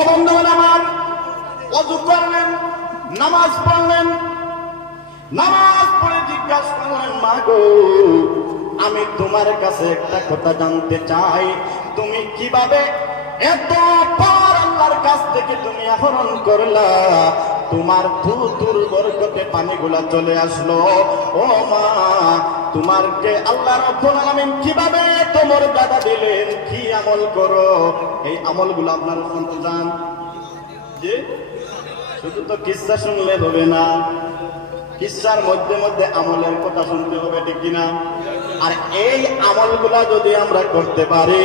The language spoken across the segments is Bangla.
অবন্ধন আমার অজু করলেন, নামাজ পড়লেন, নামাজ পড়ে জিজ্ঞাসা করলেন, মা গো, আমি তোমার কাছে একটা কথা জানতে চাই। তুমি কীভাবে এত পর আল্লাহর কাছ থেকে তুমি আহরণ করলা? তোমার থুতুর বরকতে পানিগুলা চলে আসলো। ও মা, তোমারকে আল্লাহ রাব্বুল আলামিন কীভাবে তোমার দাদা দিলেন? কি আমল করো? এই আমলগুলো আপনার শুনতে চান জি? শুধু তো কিসসা শুনলে হবে না। কিসসার মধ্যে মধ্যে আমলের কথা শুনতে হবে, ঠিক কিনা? আর এই আমলগুলা যদি আমরা করতে পারি,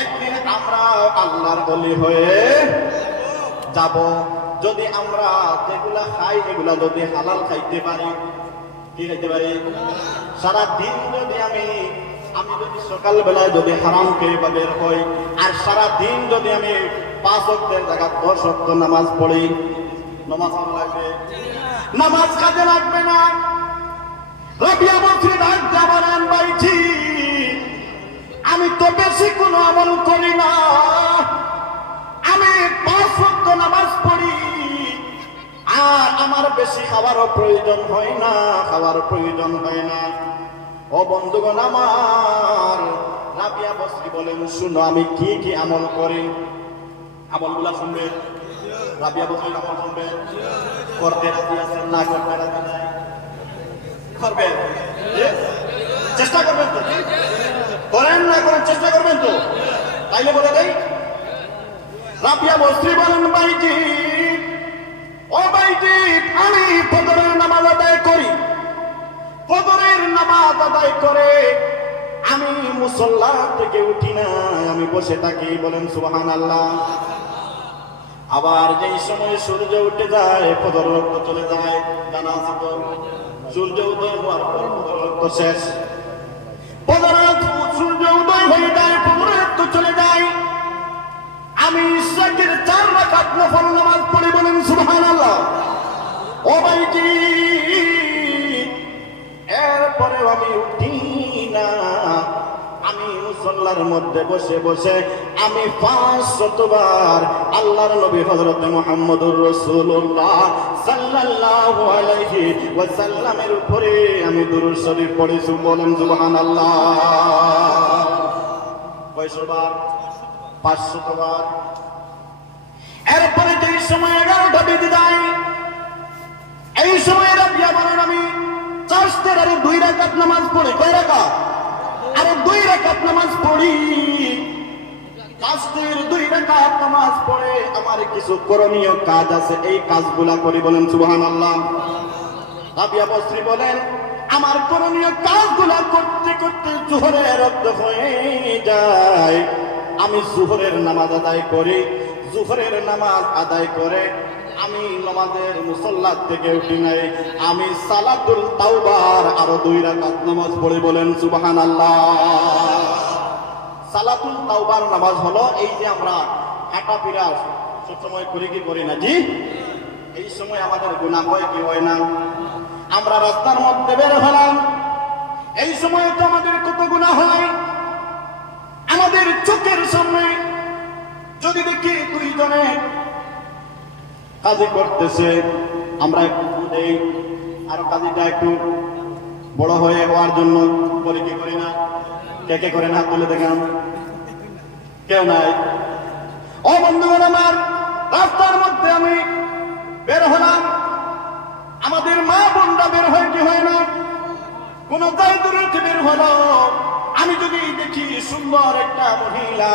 একদিন আমরা আল্লাহর বলি হয়ে যাব। যদি আমরা যেগুলা খাই, এগুলা যদি হালাল খাইতে পারি, কি খাইতে পারি? সারা দিন যদি আমি আমি যদি সকালবেলায় যদি হারাম খেয়ে বা বের হই, আর সারা দিন যদি আমি পাঁচ অক্টের জায়গা দশ অক্ট নামাজ পড়ি, নামাজ লাগবে? নামাজ কাজে লাগবে না। রবিয়া বলছি ডাক বাইছি আমি তো বেশি কোনো আমল করি না। আমি পাঁচ নামাজ পড়ি। আর আমার বেশি খাবারও প্রয়োজন হয় না খাবার প্রয়োজন হয় না। ও বন্ধুগণ আমার, রাবিয়া বসরি বলেন, শুনো, আমি কি কি আমল করি? আমলগুলা শুনবে? রাবিয়া বসরি আমল শুনবে? করতে রাজি আছেন না, করতে রাজি চেষ্টা করবেন তো? করেন না করেন, চেষ্টা করবেন তো? তাইলে বলে দেই বলেন আমি ফজরের নামাজ আদায় করি। ফজরের নামাজ আদায় করে আমি থেকে আমি বসে থাকি, বলেন সুবহান আল্লাহ আবার যেই সময় সূর্য উঠে যায়, ফজর রক্ত চলে যায় জানা সূর্য উদয় হওয়ার পর ফজর রক্ত শেষ। ফজর রাকাত নফল নামাজ পড়ে বলেন, সুবহানাল্লাহ। ও ভাইজি এরপরে আমি উঠি না। আমি মুসল্লার মধ্যে বসে বসে আমি পাঁচ শতবার আল্লাহর নবী হযরত মুহাম্মদুর রাসূলুল্লাহ সাল্লাল্লাহু আলাইহি ওয়াসাল্লামের উপরে আমি দুরূদ শরীফ পড়েছি বলেন, সুবহানাল্লাহ। কয়শবার পাঁচশতবার। এরপরে যেই সময় এগারোটা বেজে যায়, এই সময় রাবিয়া বলেন আমি চাষদের আরও দুই রাকাত নামাজ পড়ে। কয় রাকাত? আরও দুই রাকাত নামাজ পড়ি। কিছু কাজ আছে, এই কাজগুলা করি বলেন সুবহান আল্লাহ বলেন, আমার করণীয় কাজগুলা করতে করতে আমি জোহরের নামাজ আদায় করি। জোহরের নামাজ আদায় করে, আমি নামাজের মুসল্লা থেকে উঠি নাই। আমি সালাতুল তাওবার আরও দুই রাকাত নামাজ পড়ে বলেন সুবহানাল্লাহ। সালাতুল তাওবার নামাজ হলো এই যে আমরা হাঁটা ফিরা সবসময় করি কি করি না, জি? এই সময় আমাদের গুনাহ হয় কি হয় না? আমরা রাস্তার মধ্যে বের হলাম। এই সময় তো আমাদের দেখি দুইজনে? কাজে করতেছে। আমরা একটু দেই আর কাজটা একটু বড় হয়ে হওয়ার জন্য করি কি করি না? কে কে করে না? তুলে দেখান। কেউ নাই। ও বন্ধুগণ আমার, রাস্তার মধ্যে আমি বের হলাম। আমাদের মা বোনরা বের হয় কি হয় না? কোন দূরে বের হলো। আমি যদি দেখি সুন্দর একটা মহিলা,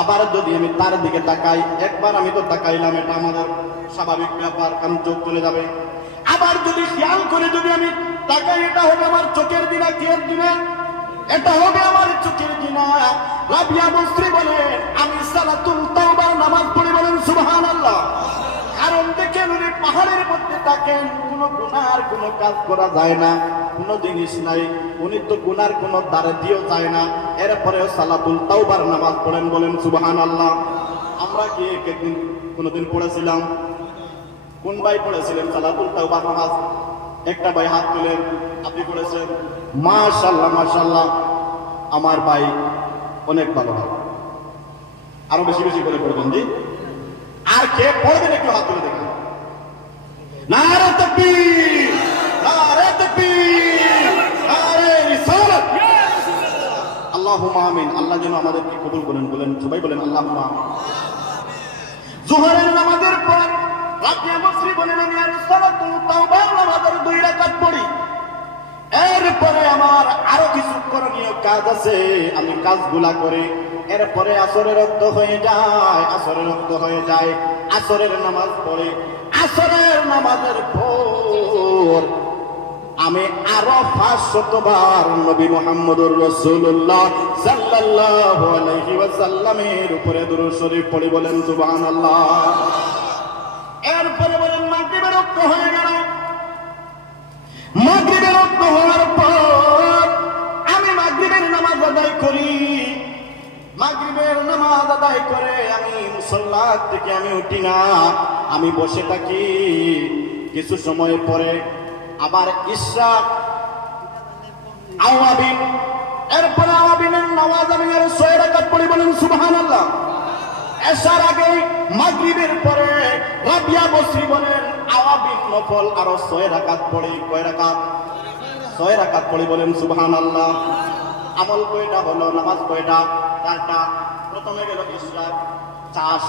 আবার যদি আমি তার দিকে তাকাই, একবার আমি তো তাকাইলাম, এটা আমাদের স্বাভাবিক ব্যাপার, কারণ চোখ চলে যাবে। আবার যদি খেয়াল করে যদি আমি তাকাই, এটা হবে আমার চোখের দিনা কের দিনা, এটা হবে আমার চোখের দিনা। রাবিয়া বস্ত্রী বলে, আমি সালাতুল তাওবার নামাজ পড়ে বলেন, সুবহানাল্লাহ। কারণ দেখেন উনি পাহাড়ের মধ্যে থাকেন। কোন গুনার কোনো কাজ করা যায় না। কোনো জিনিস নাই। উনি তো গুনার কোনো দ্বারে দিয়েও যায় না। এরপরেও সালাতুল তাওবার নামাজ পড়েন বলেন সুবহান আল্লাহ আমরা কি এক একদিন কোনোদিন পড়েছিলাম? কোন ভাই পড়েছিলেন সালাতুল তাওবার নামাজ? একটা ভাই হাত তুলেন, আপনি পড়েছেন? মাশাল্লাহ মাশাল্লাহ আমার ভাই অনেক ভালো ভাই। আরও বেশি বেশি করে পড়বেন জি। আর কে পড়বেন একটু হাত তুলে দেখুন। নারে তকবীর নারে তকবীর, নারে রিসালাত। আল্লাহুম্মা আল্লাহ যেন আমাদেরকে কবুল করেন, বলেন, সবাই বলেন আল্লাহুম্মা আমিন। জোহরের নামাজের বলেন আমি আর সালাতুল তাওবার নামাজের দুই রাকাত পড়ি। এরপরে আমার আরও কিছু করণীয় কাজ আছে। আমি কাজগুলা করে। এরপরে আসরের রক্ত হয়ে যায়, আসরের রক্ত হয়ে যায়, আসরের নামাজ পড়ে। আসরের নামাজের পর আমি আরও পাঁচ শতবার নবী মোহাম্মদুর রসুল্লাহ সাল্লাল্লাহু উপরে দুরূদ পড়ে বলেন, সুবহানাল্লাহ। এরপরে বলেন হয়ে গেল। হওয়ার পর আমি মাগরিবের নামাজ আদায় করি। মাগরিবের নামাজ আদায় করে আমি মুসল্লা থেকে আমি উঠি না। আমি বসে থাকি কিছু সময় পরে আবার ইশরা আওয়াবিন এরপরে আওয়াবিনের নামাজ আমি আর ছয় রাকাত পড়ি বলেন সুবহানাল্লাহ। এসার আগে মাগরিবের পরে রাবিয়া বসরি বলেন আওয়াবিন নফল আরও ছয় রাকাত পড়ে। কয় রাকাত? ছয় রাকাত পড়ে বলেন সুবহানাল্লাহ। আমল কয়টা হলো? নামাজ কয়টা? চারটা। প্রথমে গেল ইশরাক চাষ,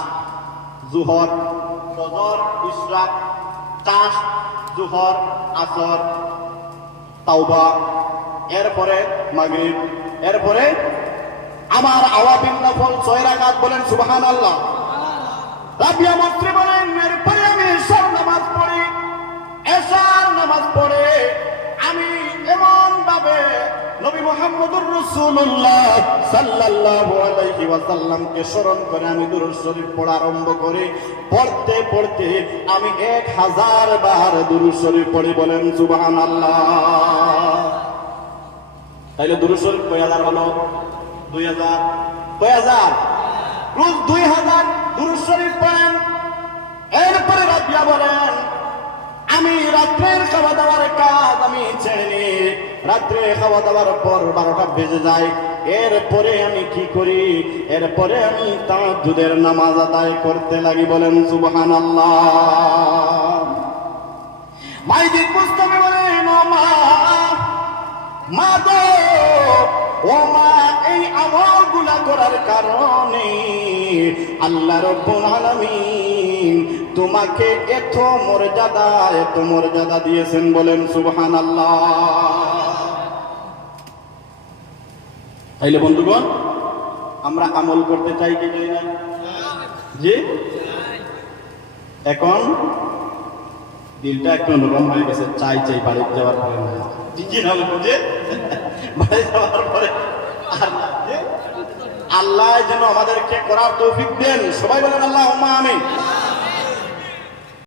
জুহর ফজর ইশরাক, চাষ, জোহর, আসর, তাওবা, এরপরে মাগরিব, এরপরে আমার আওয়াবিন নফল ছয় রাকাত বলেন সুবহান আল্লাহ রাবিয়া মন্ত্রী বলেন এরপরে আমি সব নামাজ পড়ি এসার নামাজ পড়ে ভাবে নবী মোহাম্মদুর রাসূলুল্লাহ সাল্লাল্লাহু আলাইহি ওয়াসাল্লামকে স্মরণ করে আমি দুরূদ শরীফ পড়া আরম্ভ করি। পড়তে পড়তে আমি এক হাজার বার দুরূদ শরীফ পড়ি বলেন, সুবহানাল্লাহ। তাইলে দুরূদ শরীফ কয় হাজার হলো দুই হাজার। কয় হাজার? রোজ দুই হাজার দুরূদ শরীফ পড়েন। এরপরে রাবিয়া বলেন, আমি রাত্রের খাওয়া দাওয়ার কাজ আমি ছেড়ে রাত্রে খাওয়া দাওয়ার পর বারোটা বেজে যায়। এরপরে আমি কি করি? এরপরে আমি তাহাজ্জুদের নামাজ আদায় করতে লাগি বলেন সুবহান মাইদিন মুস্তফি বলেন মা গো, ও মা, এই আমলগুলা করার কারণে আল্লাহ রব্বুল আলামিন তোমাকে এত মর্যাদা এত মর্যাদা দিয়েছেন বলেন, সুবহানাল্লাহ। তাইলে বন্ধুগণ, আমরা আমল করতে চাই কি চাই না? জি? এখন দিলটা একটু নরম হয়ে গেছে, চাই চাই বাড়ি যাওয়ার পরে না। যাওয়ার পরে আল্লাহ যেন আমাদেরকে করার তৌফিক দেন। সবাই বলেন আল্লাহ আমি